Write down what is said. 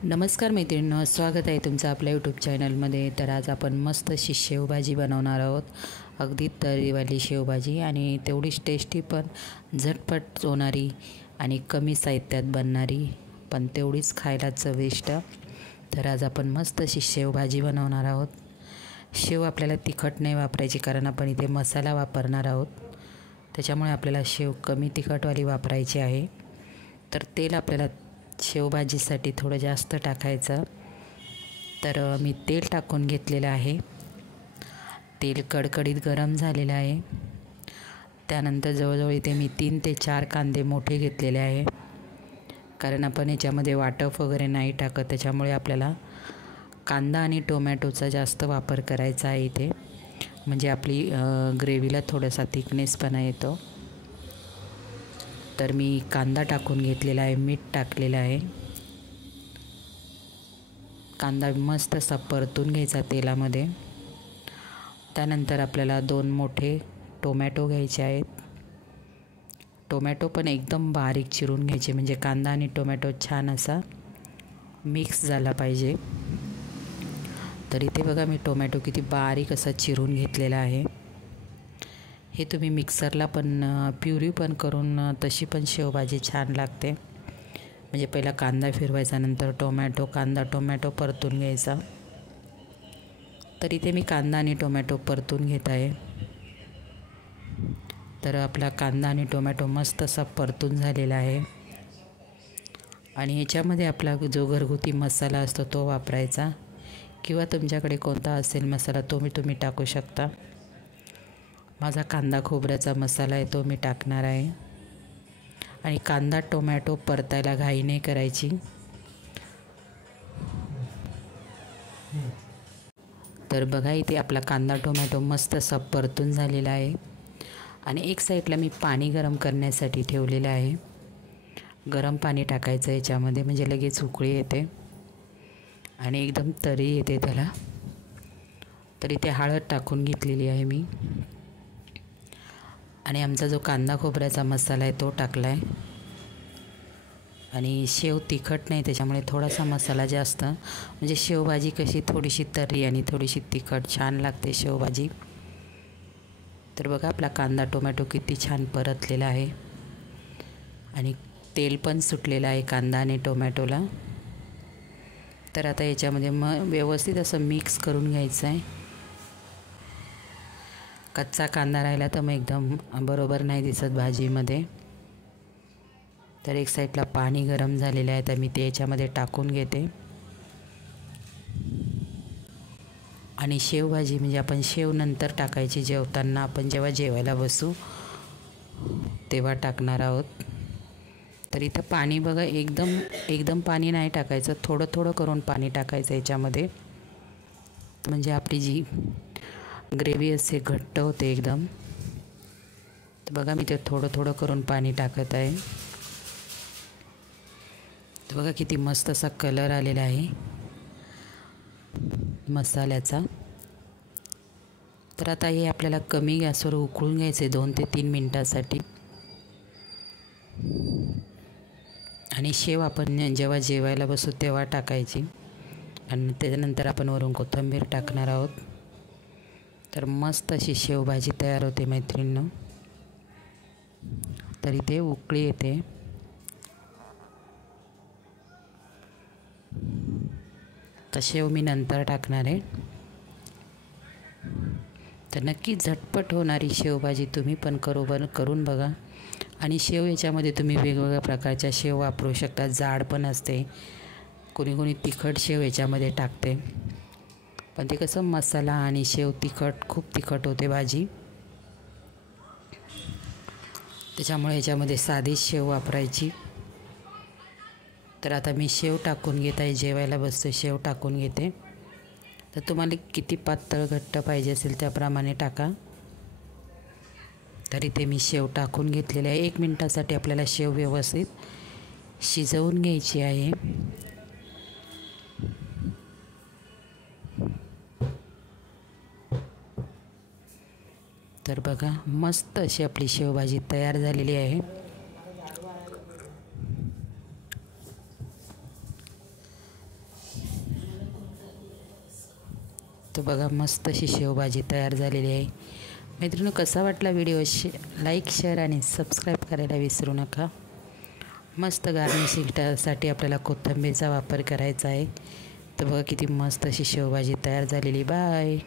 नमस्कार मैत्रिणींनो, स्वागत आहे तुमचं आपल्या यूट्यूब चॅनलमध्ये। तर आज आपण मस्त अशी शेवभाजी बनवणार आहोत। अगदी तर्रीवाली शेवभाजी आणि तेवढीच टेस्टी पण झटपट होणारी आणि कमी साहित्यात बनणारी, पण तेवढीच खायला चविष्ट। तर आज आपण मस्त अशी शेवभाजी बनवणार आहोत। शेव आपल्याला तिखट नाही वापरायची, कारण आपण इथे मसाला वापरणार आहोत, त्याच्यामुळे आपल्याला शेव कमी तिखटवाली वापरायची आहे। तर तेल आपल्याला शेवभाजीसाठी थोडं जास्त टाकायचं। तर मी तेल टाकून घेतलेलं आहे। तेल कडकडीत गरम झालेलं आहे। त्यानंतर जवळजवळ इथे मी 3 ते 4 कांदे मोठे घेतलेले आहे, कारण आपण याच्यामध्ये वाटप वगैरे नाही टाकत, त्याच्यामुळे आपल्याला कांदा आणि टोमॅटोचा जास्त वापर करायचा आहे इथे, म्हणजे आपली ग्रेव्हीला थोडासा थिकनेसपणा येतो। तर मी कांदा टाकून घेतलेला आहे, मीठ टाकलेलं आहे। कांदा मस्त असा परतून घ्यायचा तेलामध्ये। त्यानंतर आपल्याला 2 मोठे टोमॅटो घ्यायचे आहेत। टोमॅटो पण एकदम बारीक चिरून घ्यायचे, म्हणजे कांदा आणि टोमॅटो छान असा मिक्स झाला पाहिजे। तर इथे बघा मी टोमॅटो किती बारीक असा चिरून घेतलेला आहे। हे तुम्ही मिक्सरला पण प्युरी पण करून तशी पण शेवभाजी छान लागते। म्हणजे पहिला कांदा फिरवायचा, नंतर कांदा टोमॅटो परतून घ्यायचा। तर इथे मी कांदा आणि टोमॅटो परतून घेत आहे। तर आपला कांदा आणि टोमॅटो मस्त असा परतून झालेला आहे आणि याच्यामध्ये आपला जो घरगुती मसाला असतो तो वापरायचा, किंवा तुमच्याकडे कोणता असेल मसाला तो तुम्ही टाकू शकता। माझा कांदा खोबऱ्याचा मसाला आहे तो मी टाकणार आहे। आणि कांदा टोमॅटो परतायला घाई नाही करायची। तर बघा इथे आपला कांदा टोमॅटो मस्त असा परतून झालेला आहे आणि एक साईडला मी पाणी गरम करण्यासाठी ठेवलेलं आहे। गरम पाणी टाकायचं याच्यामध्ये, म्हणजे लगेच उकळी येते आणि एकदम तरी येते त्याला। तर इथे हळद टाकून घेतलेली आहे मी, आणि आमचा जो कांदा खोबऱ्याचा मसाला आहे तो टाकला आहे। आणि शेव तिखट नाही, त्याच्यामुळे थोडासा मसाला जास्त, म्हणजे शेवभाजी कशी थोडीशी तर्री आणि थोडीशी तिखट छान लागते शेवभाजी। तर बघा आपला कांदा टोमॅटो किती छान परतलेला आहे आणि तेल पण सुटलेलं आहे कांदा आणि टोमॅटोला। तर आता याच्यामध्ये व्यवस्थित असं मिक्स करून घ्यायचं आहे। कच्चा कांदा राहिला तर मग एकदम बरोबर नाही दिसत भाजीमध्ये। तर एक साईडला पाणी गरम झालेलं आहे, तर मी ते याच्यामध्ये टाकून घेते। आणि शेवभाजी म्हणजे आपण शेव नंतर टाकायची, जेवताना आपण जेव्हा जेवायला बसू तेव्हा टाकणार आहोत। तर इथं पाणी बघा, एकदम पाणी नाही टाकायचं, थोडं थोडं करून पाणी टाकायचं याच्यामध्ये, म्हणजे आपली जी ग्रेव्ही असते घट्ट होते एकदम। तर बघा मी ते थोडं थोडं करून पाणी टाकत आहे। तर बघा किती मस्त असा कलर आलेला आहे मसाल्याचा। तर आता हे आपल्याला कमी गॅसवर उकळून घ्यायचे 2 ते 3 मिनिटासाठी। आणि शेव आपण जेव्हा जेवायला बसू तेव्हा टाकायची, आणि त्याच्यानंतर आपण वरून कोथिंबीर टाकणार आहोत। तर मस्त अशी शेवभाजी तयार होते मैत्रिणींनो। तर इथे उकळी येते। तर शेव मी नंतर टाकणार आहे। तर नक्की झटपट होणारी शेवभाजी तुम्ही पण करून बघा। आणि शेव याच्यामध्ये तुम्ही वेगवेगळ्या प्रकारच्या शेव वापरू शकता, जाड पण असते, कोणी तिखट शेव याच्यामध्ये टाकते, पण ते कसं मसाला आणि शेव खूप तिखट होते भाजी, त्याच्यामुळे याच्यामध्ये साधी शेव वापरायची। तर आता मी शेव टाकून घेत आहे, जेवायला बसतो शेव टाकून घेते। तर तुम्हाला किती पातळ घट्ट पाहिजे असेल त्याप्रमाणे टाका। तर इथे मी शेव टाकून घेतलेले आहे। 1 मिनिटासाठी आपल्याला शेव व्यवस्थित शिजवून घ्यायची आहे। तर बघा मस्त अशी आपली शेवभाजी तयार झालेली आहे। तर बघा मस्त अशी शेवभाजी तयार झालेली आहे. मैत्रिणी, कसा वाटला व्हिडिओ? लाईक, शेअर आणि सबस्क्राईब करायला विसरू नका. मस्त गार्निशिंगसाठी आपल्याला कोथिंबीरचा वापर करायचा आहे. तर बघा किती मस्त अशी शेवभाजी तयार झालेली. बाय.